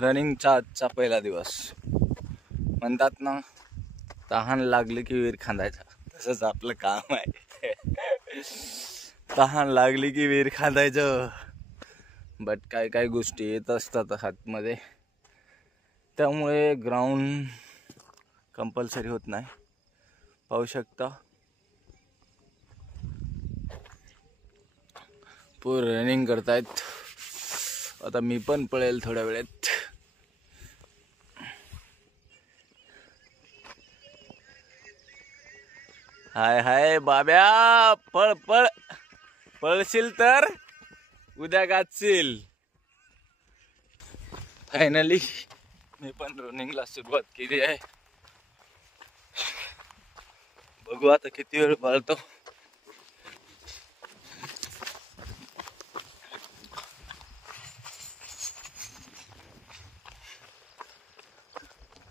रनिंगचा आजचा पहिला दिवस. म्हणतात ना, तहान लागली की विहीर खांदायचा, तसंच आपलं काम आहे. तहान लागली की विहीर खांदायचं. बट काय काय गोष्टी येत असतात हातमध्ये, त्यामुळे ग्राउंड कंपल्सरी होत नाही. पाहू शकता पूर्ण रनिंग करतायत. आता मी पण पळेल थोड्या वेळेत. हाय हाय बाब्या, पळ पळ, पळशील तर उद्या गाचशील. फायनली मी पण रनिंगला सुरुवात केली आहे. बघू आता किती वेळ पळतो.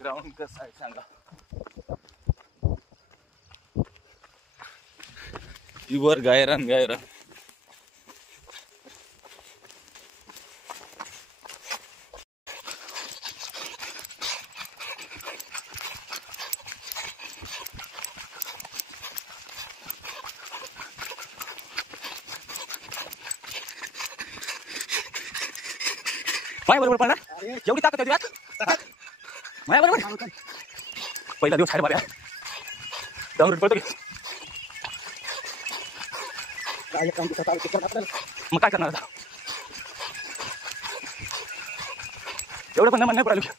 ग्राउंड कसं आहे सांगा. वर गायरान गायरान. माया बरोबर पळणार, एवढी ताकद आहे तुझ्यात. माया बरोबर पहिला दिवस आहे बाब्या. डाऊन पळतो की मग काय करणार आता. एवढं पण मन नाही पडायला.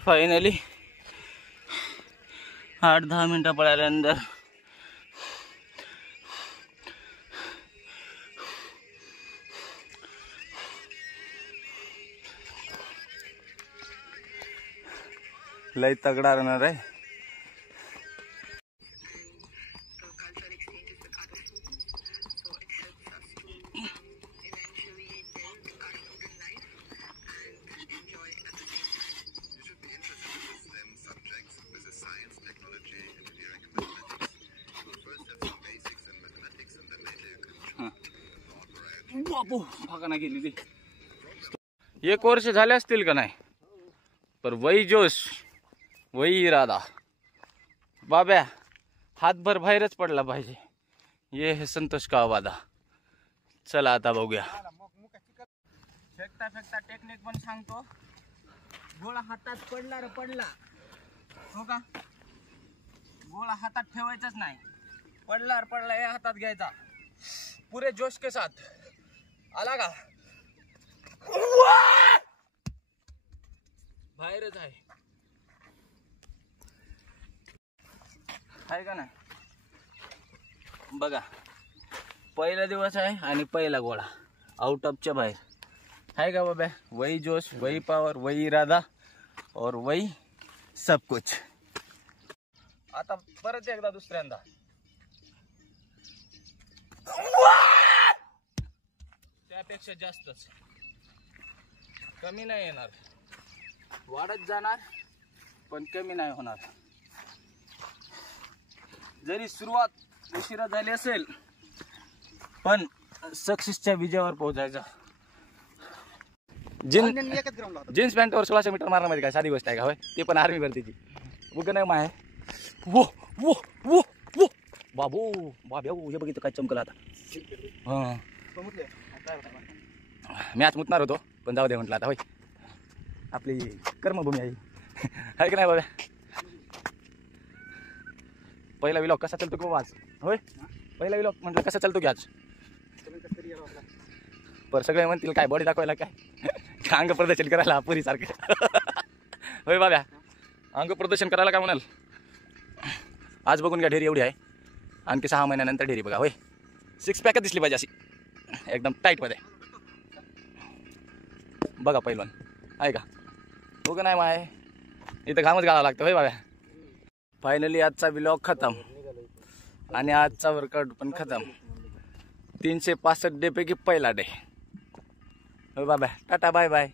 फायनली 8-10 मिनटं पळाल्यानंतर लय तगडा राहणार आहे. बापू फाका नाही गेली ती. 1 वर्ष झाले असतील का नाही, पर वही जोश वही इरादा. बाब्या हातभर बाहेरच पडला पाहिजे. ये है संतोष का वादा. चला आता बघूया. फेकता फेकता टेक्निक पण सांगतो. गोळा हातात पडला रे पडला, हो का. गोळा हातात ठेवायचाच नाही. पडला रे पडला, या हातात घ्यायचा पुरे जोश के साथ. आला का बाहेरच आहे का नाही. बघा पहिला दिवस आहे आणि पहिला गोळा आउट ऑफच्या बाहेर आहे का बाबा. वही जोश, वही पावर, वही इरादा और वही सब कुछ. आता परत एकदा दुसऱ्यांदा. त्यापेक्षा जास्तच, कमी नाही येणार. वाढत जाणार पण कमी नाही होणार. जरी सुरुवात उशिरा झाली असेल पण सक्सेसच्या विजयावर पोहोचायचा. जीन्स पॅन्टवर 1600 मीटर मारणार मध्ये काय साधी गोष्ट आहे का होय. ते पण आर्मी भरतीची. उग नाही माय. वो वो वो वो बाबू बाब्या, हे बघितलं काय चमकला आता. हां मॅच मुतणार होतो पण जाऊ दे म्हटलं आता. होय आपली कर्मभूमी आहे की नाही बाबा. पहिला विलॉग कसा चालतो की आज. होय पहिला विलॉग म्हटलं कसा चालतो की आज. पर सगळे म्हणतील काय बॉडी दाखवायला काय अंग प्रदर्शन करायला पुरी सारखं. होय बाब्या अंग प्रदर्शन करायला काय म्हणाल. आज बघून घ्या ढेरी एवढी आहे. आणखी 6 महिन्यानंतर ढेरी बघा. होय 6 पॅकच दिसली पाहिजे अशी एकदम टाईटमध्ये. बघा पहिलवान आहे का. हो का नाही माय. इथं घामच घालावं लागतं. होय बाब्या. फायनली आजचा व्लॉग खतम आणि आजचा वर्कआउट पण खतम. 365 डे पैकी पहिला डे. हो बाबा टाटा बाय बाय.